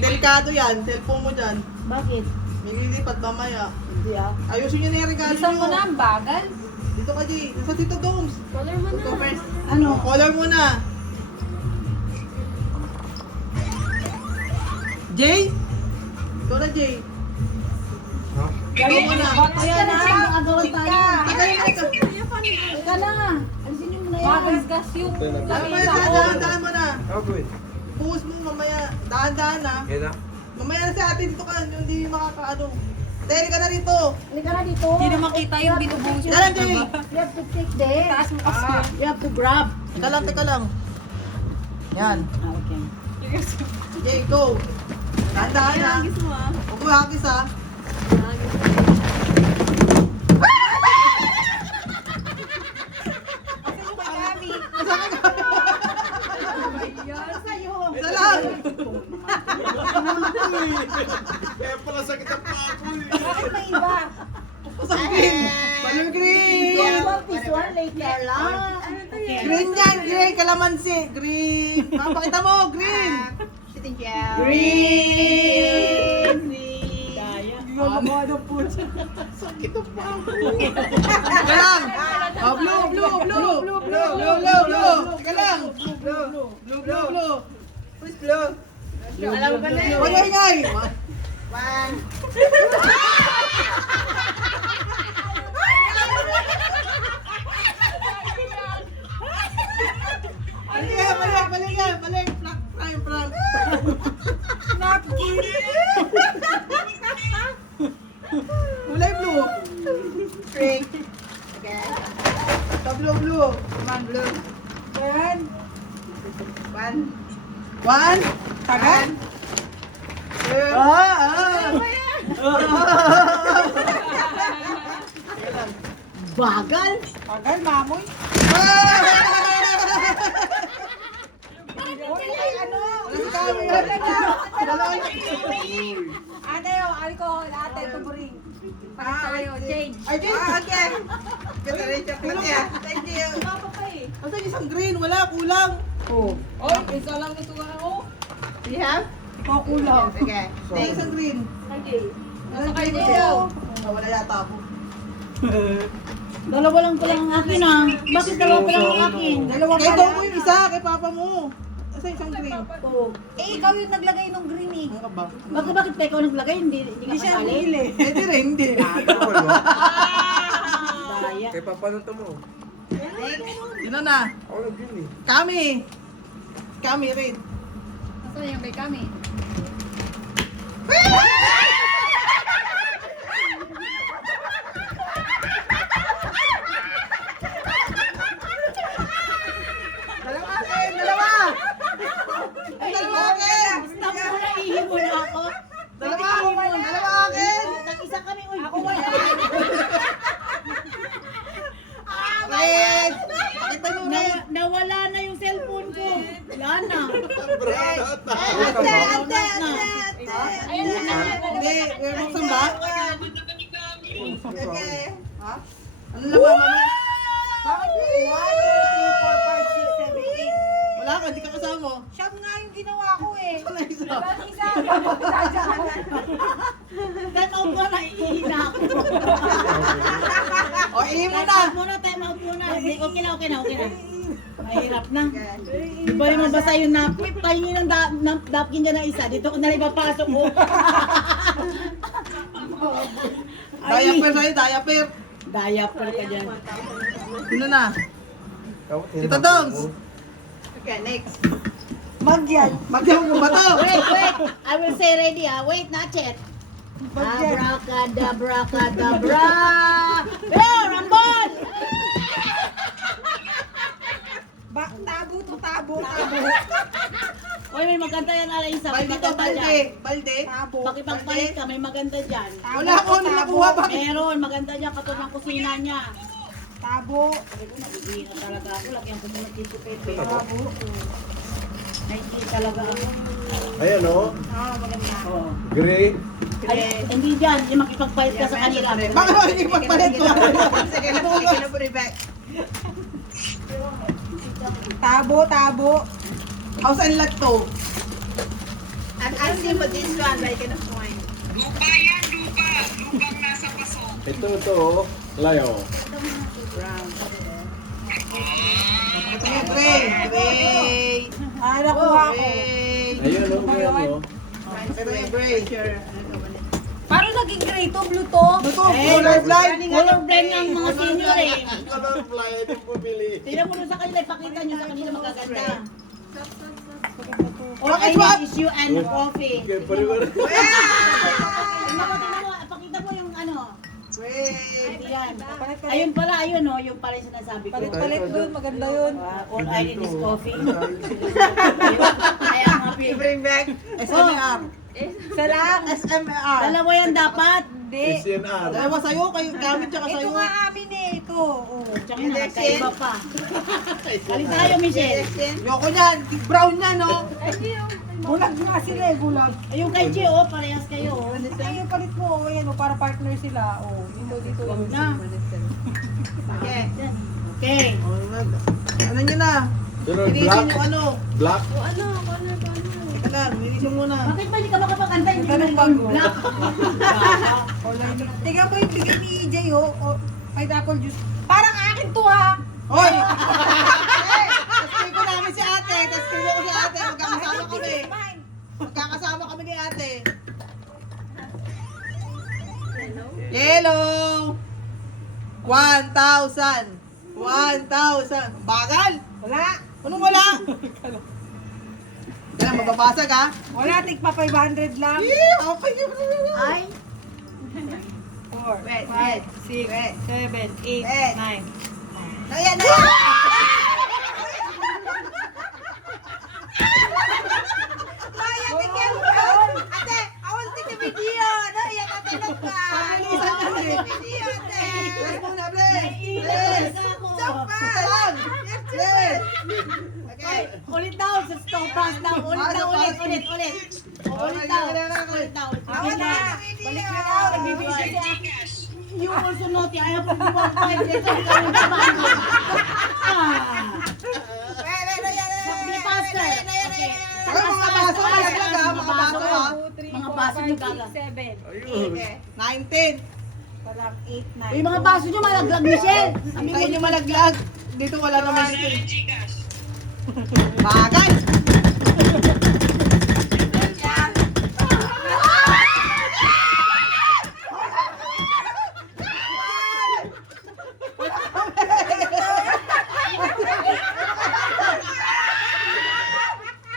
Delikado yan. Cellphone mo dyan. Bakit? May lilipat mamaya. Hindi ah. Ayusin nyo na yung regalo Bilisan mo nyo. na ang bagal. Dito ka, Jay. Sa Tito Doms. Color mo na. Ano? Color mo na. Jay? Ito na, Jay. Galing mo na. Ayan na, magawa tayo. Ika na. Alisin nyo muna yan. Bagas gas yung Daan mo langis na, ako. dahan mo na. Okay. Puhos mo mamaya. Dahan-dahan na. Yan na. Mamaya na si ate dito ka. Hindi makakaano. Dahil ka na rito. Halika na dito. Hindi na makita yung binubuhos mo. Dahan, Jay. You have to take this. Taas mo kasi. You have to grab. Teka lang. Yan. Ah, okay. Jay, go. Dahan-dahan na. Hagis mo ah. Huwag mo hagis ha. Hagis mo. Isa lang. Kaya pala sakit ang paa ko eh. Bakit may iba? Sa green. Balong green. This one later lang. Green yan, green. Kalamansi. Green. Papakita mo, green. Green. Daya. Sakit ang paa ko. Teka lang. Oh, blue. Teka lang. Blue. Who's blue? Alam ko na yun. Huwag mo ingay. Balik. Prank. Kulay blue. Pink. Okay. Ito blue. Come on, blue. One. One. Tagan. Bagal. Tagal, mamoy. Ate, alcohol. Ate, tuburing. Palit tayo. Change. Okay. Ganda rin chocolate ya. Thank you. Papa pa eh. Asan isang green? Wala, kulang. Oh. Oy, isa lang nito ako. You have? Ikaw kulang. Okay. Thanks, isang green. Sige. Nasa Isang kayo green dito. Wala yata ako. Dalawa lang pala ang akin ah. Bakit dalawa pala ang akin? Kay Dong mo yung isa, kay Papa mo. Asan isang green? Oh. Eh, ikaw yung naglagay ng green eh. Ano ka ba? Bakit pa ikaw naglagay? Hindi ka kasali? Pwede rin, hindi. Daya. Kaya papanuto mo. Sino na? Ako nag-green eh. Kami rin. Nasaan yung kay kami? Dalawa akin! Dalawa akin! Stop mo na, ihimo na ako. Dalawa akin! Nag-isa kami, uy. Ako wala. Red! Pakita nyo red! Nawala na yung cellphone ko. Wala na. Ate. Ayun na. Hindi, buksan ba? Okay. Ha? Ano naman mamaya? Bakit? 1, 2, 3, 4, 5, 6, 7, 8. Wala ka, hindi ka kasama. Siyam nga yung ginawa ko eh. Wala isa. Isa. Time out mo na, ihina ako. O, ihi mo na! Time out muna, time out muna. Okay na. Mahirap na. Di ba yung mabasa yung napkin? Pahingi ng napkin dyan ng isa. Dito ko na rin papasok ko. Diaper sa'yo, diaper. Diaper ka dyan. Sino na? Tito Doms! Okay, next. Magyan mo ba to? Wait. I will say ready ah. Wait, not yet. Abracadabra. Hello, Rambon! Tabo. Uy, may maganda yan, Alaysa. May Balde to, maganda dyan. balde. Pakipagpalit ka, may maganda dyan. Wala ako, hindi nakuha. Bakit? Meron, maganda dyan, katulad ng kusina niya. Tabo. Sabi ko, nag-iingat talaga ako. Lagyan ko ng tito pepe. Naiki talaga ako. Ayan o. Maganda. Oh. Gray. Ay, hindi dyan, yung makipagpalit ka sa kanila. Bakit ako hindi magpalit ko? Sige na po back. Tabo. House and lot to. Ano see for this one, like in a point. Ito, oh. Layo. Ito mo, Gray. Gray. Ah, nakuha ko. Gray. Ayun, oh. Ayun, oh. Ito yung Gray. Paano naging gray to? Blue to? Ito, colorblind. Colorblind ng mga senior eh. Color blind yung bumili. Tingnan mo nun sa kanila, ipakita nyo sa kanila magaganda. Or Bakit I ba? need issue and coffee. Okay, pariwara. Tingnan mo, ipakita mo yung ano. Gray. Ayan. Ayun pala, ayun oh, yung pala yung sinasabi ko. Palit dun, maganda yun. All I need is coffee. I am happy. Bring back SMR. Isa lang. SMR. Dalawa yan dapat. Hindi. SNR. Dalawa sa'yo, kayo gamit tsaka Ito sa'yo. nga amin eh. Ito. Oh. Tsaka na, magkaiba pa. Galing tayo, Michelle. Yoko niyan. Brown niya, no? Bulag nga sila eh, bulag. Ayun kay Gio, oh, parehas kayo. Oh. Ay, yung palit mo, oh, yan, oh, para partner sila. Oh, dito. Na. Okay. Okay. Ano nyo na? Ganun, Linisin black. yung ano. Black. Teka lang, linisin muna. Bakit ba hindi ka makapagkanta? Hindi Ito mo ng bago. black. Tingnan mo yung bigay ni EJ, oh. Oh, pineapple juice. Parang akin to, ha? Hoy! Tapos ko namin si ate. Tapos ko si ate. Magkakasama kami. Magkakasama kami ni ate. Yellow! 1,000! 1,000! Bagal! Wala. Anong wala? Kailan mababasag ha? Wala, tigpa 500 lang. Okay. Ay. 4, Wait, 5, 6, 7, 8, 9. Ayan na yan! Maya, tingnan mo! Ate, I want to take a video! No, yan ate, look pa! Pabilisan ka eh. Video, ate! Bless muna, bless! Naiinis Bless! ako. So fast! Bless! Okay. Ulit daw, sa stop pass daw. Ulit daw, ulit. Ulit daw. Ulit daw. Awan na! Balik na daw, nagbibigay siya. You also naughty. Ayaw ko buwag 5 years old. Kaya yung trabaho. Wait, ayan, Be faster. Okay. Ay, mga baso, malaglag ha, mga baso ha. 2, 3, Mga 4, baso 5, yung gaga. 6, 7. Ayun. 19. Walang 8, 9. Yung mga baso nyo malaglag, Michelle. Sabi mo Tayo nyo malaglag. Dito wala naman dito. Bagal!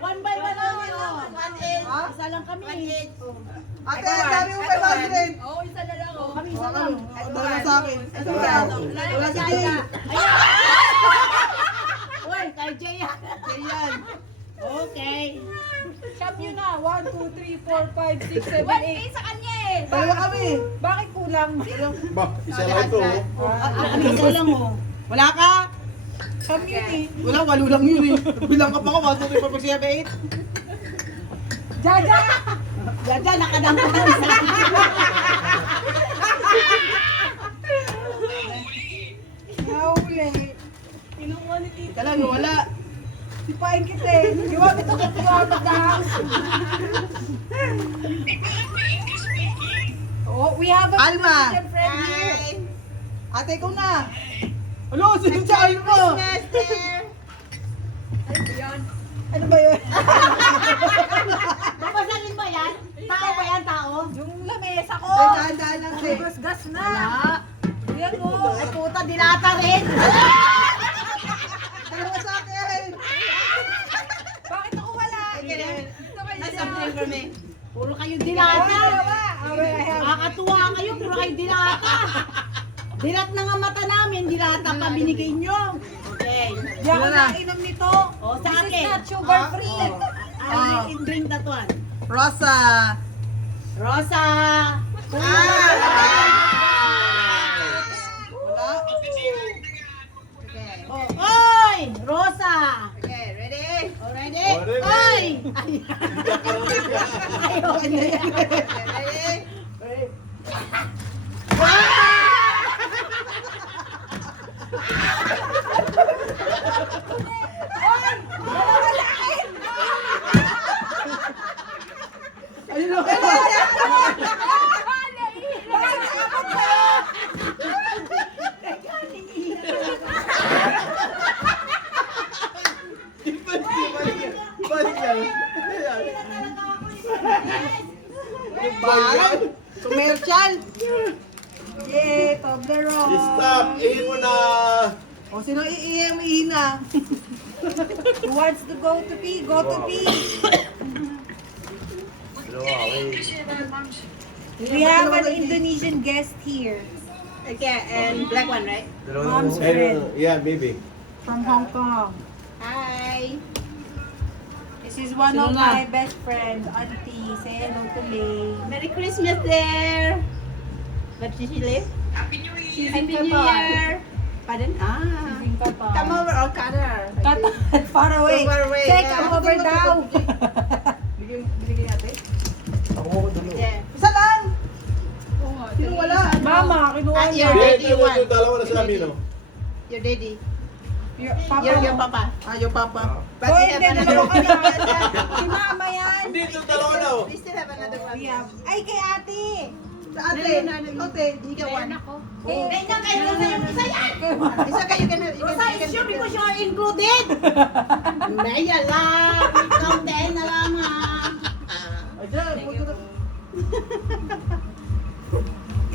One by one lang yun. Ha? Isa lang kami. Ate, ang dami mo 500. Oo, isa na lang. Oh. Kami isa lang. Wala sa akin. Wala sa akin. Uy, kay Jay yan. Ayan. Okay. Shop nyo na. 1, 2, 3, 4, 5, 6, 7, 8. sa kanya eh! Dalawa kami. Bakit kulang? Ba, isa lang ito, oh. Kami isa lang oh. Wala ka? Kami yun eh. Wala, walo lang yun eh. Bilang ka pa ko, 1, 2, 3, 4, 5, 6, 7, 8. Jaja! Ganda, nakadampo na isa. Nahuli. Kinuha ni Tita. Kailan, wala. Sipain kita eh. You want me to get you out of the house? Oh, we have a Alma. Indonesian friend here. Ate, ikaw na. Ano, sinunsain mo. Ano ba yun? Babasagin ba yan? Tao ba yan, tao? Yung lamesa ko. Daan-daan lang, te. Gas na. Wala. Yan o. Ay puta, dilata rin. Dalawa sa akin. Bakit ako wala? Something for me. Puro kayo Wala, dilata. wala. Nakakatuwa kayo, puro kayo dilata. Dilat na nga mata namin, dilata pa binigay nyo. Okay. Di ako Wala. nainom nito. O, sa This is akin. not sugar free. I will drink that one. Rosa. Rosa. Wala. Oh, oy! Rosa. Okay, ready? Already? Already. Oy! Ayaw niya yan. Ready? Araw-araw. Commercial. Yay, Toblerone. Stop! Ihin mo na! O, sino iiyak mo ihina? Who wants to go to pee? Go to pee. We have an Indonesian guest here. Okay, and black one, right? Mom's friend Yeah, baby. from Hong Kong. Hi. This is one of my best friends, Auntie. Say hello to Lay. Merry Christmas there. Where did she live? Happy New Year. Pardon? Ah. Come over or cutter. Far away. So far away, Say, yeah. come over now. Binigay natin. Ako, dalo. Yeah. Isa lang. Sino wala? Mama, kinuha Ah, niya. your daddy Dito, one. dalawa na sa amin, no? Your daddy. Papa. Your papa. Ah, yung papa. But Oh, we hindi, have dalawa another kanya. Si Mama yan. Dito, dalawa na, oh. We still have another one. We have- Ay, kay ate. Sa ate. Ate. You get one. Ganyan kayo na sa'yo isa yan. Isa kayo ka na. Rosa is sure because you are included. Maya lang. Ikaw din na lang ha.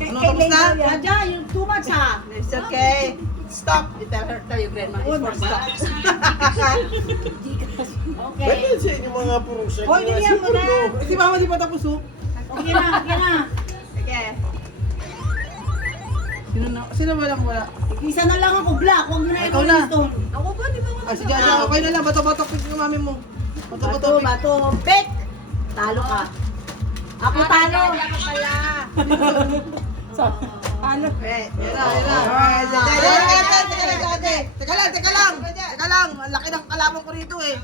Ano, Kay Lay kamusta? daw yan. Raja, you're too much ha. It's okay. Stop. You tell your grandma. It's for stop. Okay. Pwede sa inyo mga purusa. Hoy, niliyan mo na. Si mama di pa tapos oh. Okay na, okay na. Okay. Sino walang wala? Isa na lang ako black, huwag mo na Ikaw na. ito. Ako ba? Di ba? Ah, si Jaja, okay na lang. Bato-bato pick yung mami mo. Bato-bato pick. Bato, pek. Talo ka. Ako talo. Ano? Teka lang. Ang laki ng kalaban ko rito eh.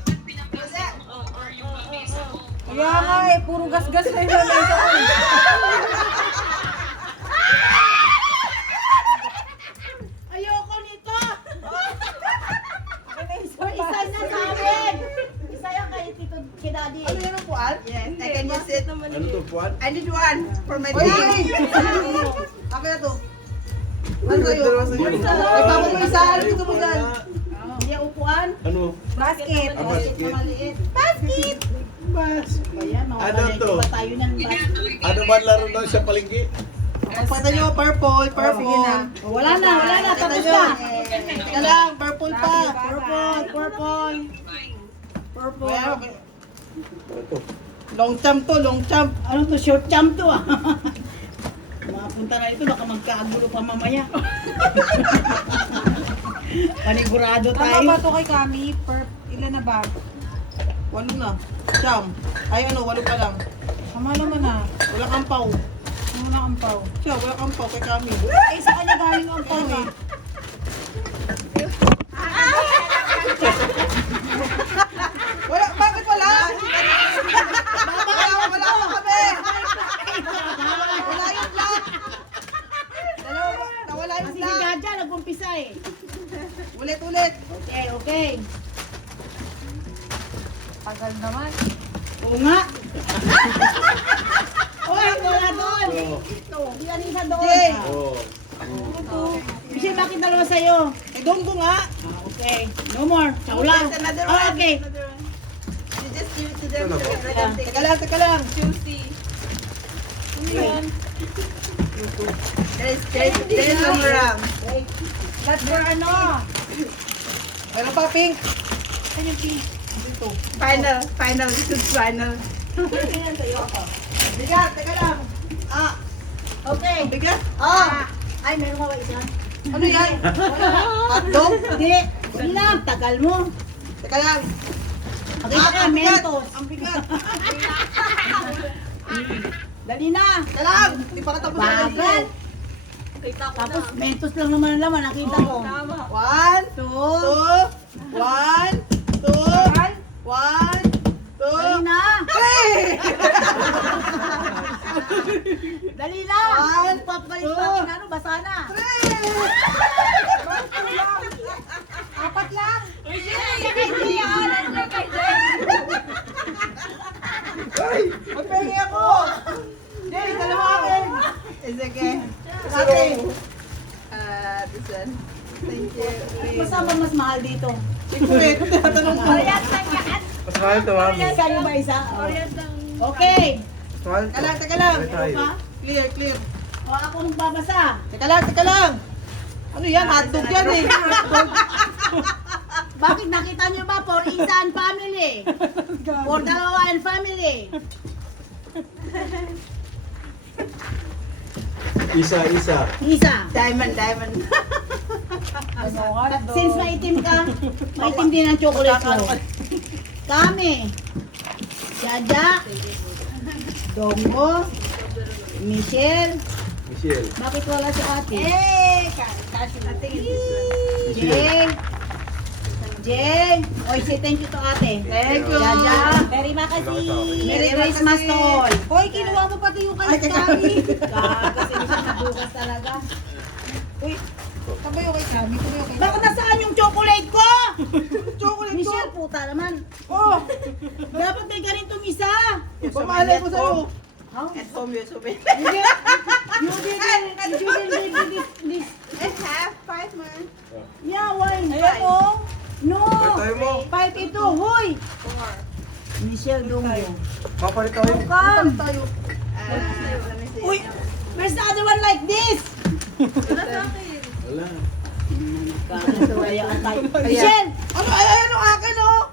Kaya nga eh, puro gas-gas na yun. Ayoko nito. Isa na sa amin. Isa yan kay Tito Kidadi. Ano yan ang puan? Yes, I can use it. Ano to, Puan? I need one for my Oy! daddy. Akin na to. Ano sa'yo? Ay, papa mo isa. Ano gusto mo dyan? Hindi upuan. Ano? Basket. Ah, basket. Maliit. Basket. Bas. Ayan, mga Ano palengke to? pa tayo ng basket. Ano ba laro daw sa palengke? Pagpata nyo, purple. Wala na, tapos na. Teka lang, purple pa. Purple. Well, okay. Long champ to, long champ. Ano to, short jump to ah. Mapunta na ito, baka magkagulo pa mamaya. Panigurado Tama tayo. ba ito kay Kami? Ilan na ba? 8 na. Champ. Ay ano, 8 pa lang. Tama naman na. Wala kang pau. Ano na ang pao? Siya, wala kang pau kay Kami. Eh, sa kanya galing ang pao eh. Wala, bakit wala? Wala ka kami. Wala yung black. Nawala yung Kasi si black. Jaja nag-umpisa eh. Ulit. Okay. Tagal naman. Oo nga. Oy, wala doon. Oo. Yan isa doon. Jay. Oo. Michelle, bakit dalawa sa'yo? Eh, doon ko nga. Okay, no more. Siya lang. There's another Oh, one. okay. Another one. You just give it to them. Ano ba? Let them take it. Teka lang. Juicy. Ano yan? There's some rum. That's for ano? Meron pa pink. Ano yung pink? Dito. Final. This is final. Bigat, teka lang. Ah, Okay. bigat. Ay, meron ka ba isa? Ano yan? Hotdog? Hindi. Hindi na, tagal mo. Teka lang. Okay, ang bigat. Mentos. Ang bigat. Dali na. Teka lang. Hindi pa katapos na Bagal. Tapos Mentos lang naman ang laman, nakita ko. 1, 2, 1, 2, 1, 2, Dali na. 3, Dali na. One, Papalit two. pa ano, basa na. 4 lang. Ay, magpahingi ako. Jay, dalawa akin. It's okay. Ate. This one. Thank you. Masama mas mahal dito. Ikulit. Tatanong ko. Mas mahal to, mami. Isa yung ba isa? Okay. Teka lang. Ano pa? Clear, clear. O ako magbabasa. Teka lang. Ano yan? Hotdog yan eh. Bakit nakita niyo ba? For isa and family. For dalawa and family. Isa. Isa. Diamond. Since maitim ka, maitim din ang chocolate ko. Kami. Jaja. Dongo. Michelle. Bakit wala si ate? Jeng. Jeng. Oy, say thank you to ate. Thank you. Jaja. Very makasi. Merry Christmas to all. Hoy, kinuha mo pati yung Ay, kalit teka. kami. Kasi siya nabukas talaga. Uy, kabayo kay Kami. Kabayo kay Bakit nasaan yung chocolate ko? Chocolate ko. Michelle, puta naman. Oh, Dapat may ganitong isa. pamalay ko sa'yo. At home, you didn't give this. It's half 5 man. Yeah, why? Ayoko. No. Tayo mo. 5 ito, hoy. Michelle Dongo. Papalit tayo. Come. Let me see. Uy, where's the other one like this? Wala. Michelle, Ano, ano akin oh?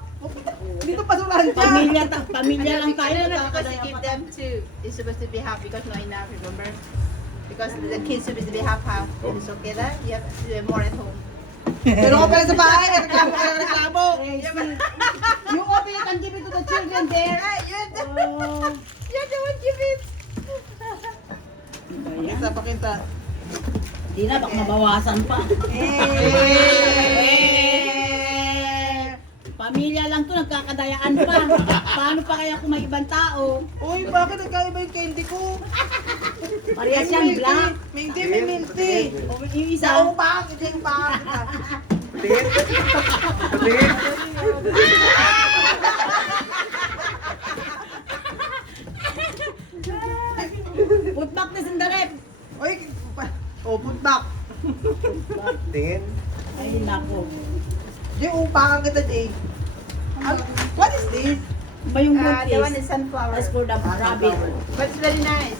Dito pasurahan ka. pamilya lang tayo. Because I give them two. It's supposed to be half because not enough, remember? Because the kids supposed to be half. It's okay that? You have to do more at home. Pero ka pala sa bahay, reklamo ka ng reklamo. You open it and give it to the children there. Oh. You're the one give it. Pakita. Di na, baka mabawasan pa. Pamilya lang to, nagkakadayaan pa. Paano pa kaya kung may ibang tao? Uy, bakit nagkaiba yung candy ko? Parehas yan, black. May hindi, may minty. O, yung Sa isa, upang, hindi yung pang. Tingin. put back this in the rep. Uy, put back. Tingin. Ay, nako. Di, upang kita, Jay. What is this? Ba yung good The one is? is sunflower. That's for the rabbit. But it's very nice.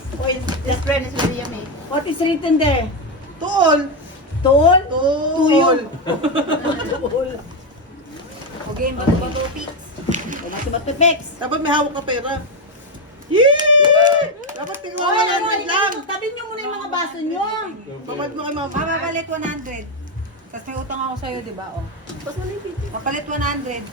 This bread is very yummy. What is written there? Tuol. Tol? Tuol. Tol. Okay, bato-bato pics. Wala si Batupix. Dapat may hawak ka pera. Yee! Dapat tingnan mo lang. Tabi niyo muna yung mga baso niyo. Babad mo kay mama. Mapapalit 100. Tapos may utang ako sa'yo, di ba? Oh. Papalit 100.